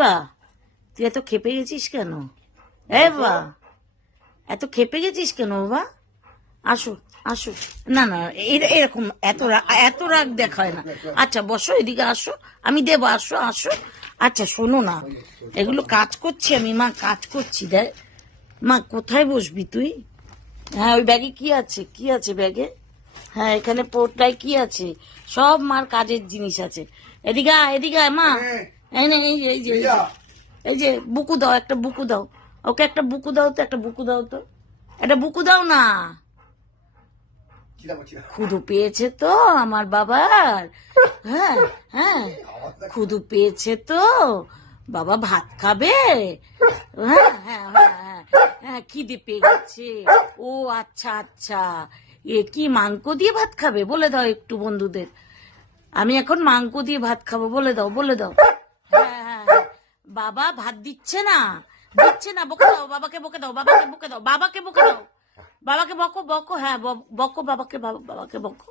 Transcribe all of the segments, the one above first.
বা তুই এত খেপে গেছিস কেন? বা এত খেপে গেছিস কেন বাবা? আসো আসো। না না, এরকম এত রাগ দেখায় না। আচ্ছা বসো, এদিকে আসো, আমি দেবো, আসো আসো। আচ্ছা শোনো না, এগুলো কাজ করছি আমি, মা কাজ করছি। দেখ মা, কোথায় বসবি তুই? হ্যাঁ, ওই ব্যাগে কি আছে? কি আছে ব্যাগে? হ্যাঁ, এখানে পোর্টায় কি আছে? সব মার কাজের জিনিস আছে। এদিকে আয়, এদিকে আয় মা। এই না, এই যে এই যে এই যে বুকু দাও, একটা বুকু দাও ওকে, একটা বুকু দাও তো, একটা বুকু দাও তো, একটা বুকু দাও না। ক্ষুধু পেয়েছে তো আমার বাবার। হ্যাঁ হ্যাঁ, ক্ষুধু পেয়েছে তো বাবা, ভাত খাবে। হ্যাঁ হ্যাঁ হ্যাঁ হ্যাঁ হ্যাঁ, খিদে পেয়ে গেছে। ও আচ্ছা আচ্ছা, এ কি মাংকো দিয়ে ভাত খাবে? বলে দাও একটু বন্ধুদের, আমি এখন মাংকো দিয়ে ভাত খাবো, বলে দাও বলে দাও। হ্যাঁ হ্যাঁ হ্যাঁ, বাবা ভাত দিচ্ছে না, দিচ্ছে না, বকে দাও বাবাকে, বকে দাও বাবাকে, বকে দাও বাবাকে, বকে দাও বাবাকে, বকো বকো, হ্যাঁ বকো বাবাকে, বাবাকে বকো,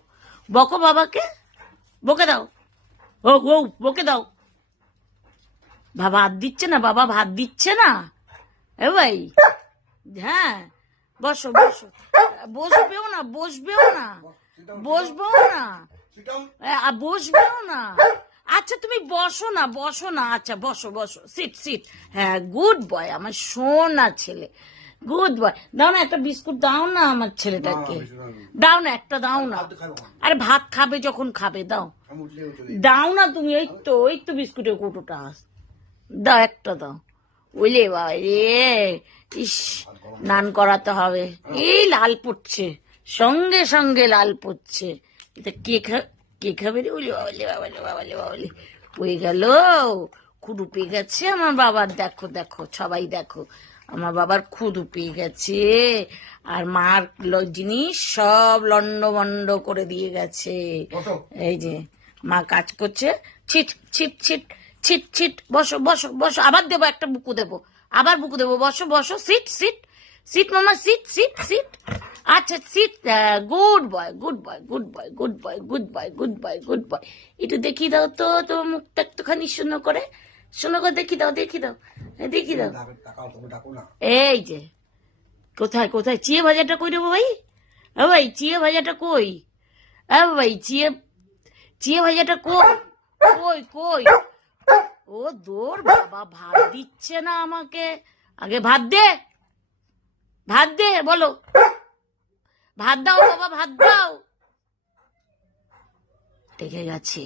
বকো বাবাকে, বকে দাও। ও ও, বকে দাও। বাবা ভাত দিচ্ছে না, বাবা ভাত দিচ্ছে না। এ ভাই, হ্যাঁ বসো বসো, বসবেও না, বসবেও না, বসবেও না, বসবেও না। আচ্ছা তুমি বসো না, বসো না, আচ্ছা বসো বসো, সিট সিট। হ্যাঁ, গুড বয়, আমার সোনা ছেলে, গুড বয়। দাও না একটা বিস্কুট, দাও না আমার ছেলেটাকে, দাও না একটা, দাও না। আরে ভাত খাবে যখন খাবে, দাও দাও না তুমি। এই তো বিস্কুটের কৌটোটা, দাও একটা দাও। ওইলে বাবা রে, ইস, স্নান করাতে হবে। এই লাল পড়ছে, সঙ্গে সঙ্গে লাল পড়ছে। এটা কে খাবে রে? ওইলে বাবালে বাবালে বাবালে বাবালে, পড়ে গেল, খুদু পেয়ে গেছে আমার বাবার। দেখো দেখো সবাই দেখো, আমার বাবার খুদু পেয়ে গেছে, আর মার জিনিস সব লন্ড বন্ড করে দিয়ে গেছে। এই যে মা কাজ করছে, ছিট ছিট ছিট ছিট ছিট। বসো বসো বসো, আবার দেবো একটা বুকু দেবো, আবার বুকু দেবো। বসো বসো, সিট সিট সিট মামা, সিট সিট সিট। আচ্ছা sit, good boy good boy good boy good boy good boy good boy good boy. একটু দেখিয়ে দাও তো তোমার মুখটা একটুখানি শূন্য করে, শূন্য করে দেখিয়ে দাও, দেখিয়ে দাও, দেখিয়ে দাও। এই যে কোথায় কোথায় চিয়ে ভাজাটা কই দেবো ভাই? ভাই চিয়ে ভাজাটা কই? ভাই চিয়ে চিয়ে ভাজাটা কই? কই কই? ও দৌড় বাবা, ভাত দিচ্ছে না আমাকে। আগে ভাত দে, ভাত দে, বলো ভাত দাও বাবা, ভাত দাও। রেগে গেছে।